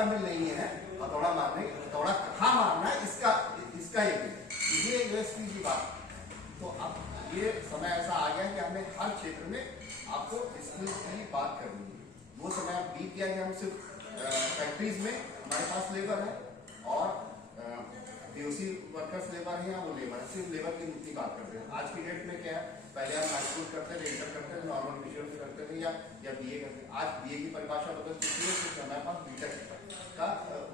इसका मिल नहीं है, हथौड़ा मारने, हथौड़ा कहाँ मारना है इसका ये यूएसपी की बात। तो अब ये समय ऐसा आ गया कि हमें हर क्षेत्र में आपको स्किल की बात करनी है। वो समय अब बीत गया कि हम सिर्फ फैक्ट्रीज में हमारे पास लेबर है और पीओसी वर्कर्स लेबर है या वो लेबर है, सिर्फ लेबर की बात करते हैं। आज की डेट में क्या है, पहले हम हाई स्कूल करते थे, इंटर करते थे, नॉर्मल विषयों करते थे या बीए करते थे। आज बीए की परिभाषा बदल चुकी है, तो हमारे पास बीटेक का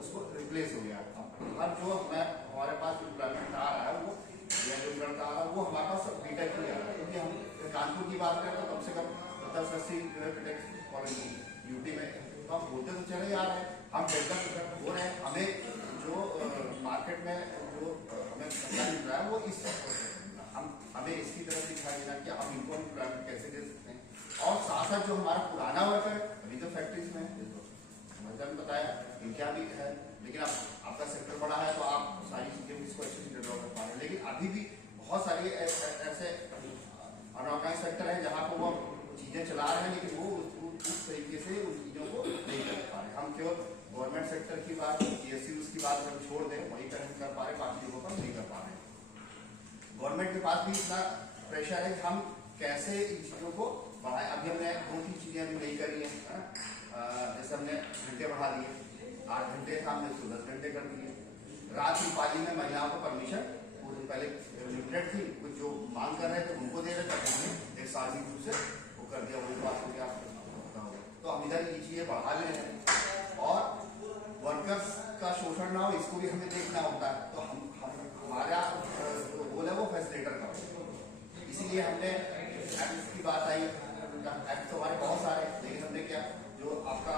उसको रिप्लेस हो गया। अब जो हमारे पास एम्प्लॉयमेंट आ रहा है वो या जो लड़का आ रहा है वो हमारे पास सब बीटेक ही आ रहा है। क्योंकि हम कानपुर की बात करें तो कम से कम 70-80 बीटेक कॉलेज यूपी में, तो हम बोलते तो चले आ रहे हैं, हम डेवलप हो रहे हैं। हमें जो मार्केट में जो हमें धंधा मिल रहा है वो इस हमें इसकी तरफ दिखाई देना कि हम इनको एम्प्लॉयमेंट कैसे दे सकते हैं। और साथ साथ जो हमारा पुराना वर्क है अभी तो फैक्ट्रीज में मैंने बताया इनका भी है, लेकिन अब आपका सेक्टर बड़ा है तो आप सारी चीजें इसको अच्छे से डेवलप कर पा रहे हैं। लेकिन अभी भी बहुत सारी ऐसे अनऑर्गेनाइज सेक्टर है जहाँ पर वो चीजें चला रहे हैं, लेकिन वो उस तरीके से उन चीजों को नहीं कर पा रहे। हम केवल गवर्नमेंट सेक्टर की बात, पीएसयू की बात हम छोड़ दें, वही कर पा रहे, बाकी जगहों पर नहीं कर पा रहे। गवर्नमेंट के पास भी इतना प्रेशर है कि हम कैसे इन चीजों को बढ़ाएं। अभी हमने 2-3 चीजें अभी नहीं करी है, जैसे हमने घंटे बढ़ा दिए, 8 घंटे था हमने उसको 10 घंटे कर दिए। रात की पाली में महिलाओं को परमिशन पहले लिमिटेड थी, कुछ जो मांग कर रहे थे उनको दे रहे थे, हमने एक सार्वजनिक रूप से वो कर दिया, वही बात हो गया। तो हम इधर ये चीजें बढ़ा ले रहे हैं और वर्कर्स का शोषण ना हो इसको भी हमें देखना होता है। तो हमारा रोल है वो फैसिलिटेटर का। इसीलिए हमने एक्ट की बात आई, एक्ट तो हमारे बहुत सारे, लेकिन हमने क्या जो आपका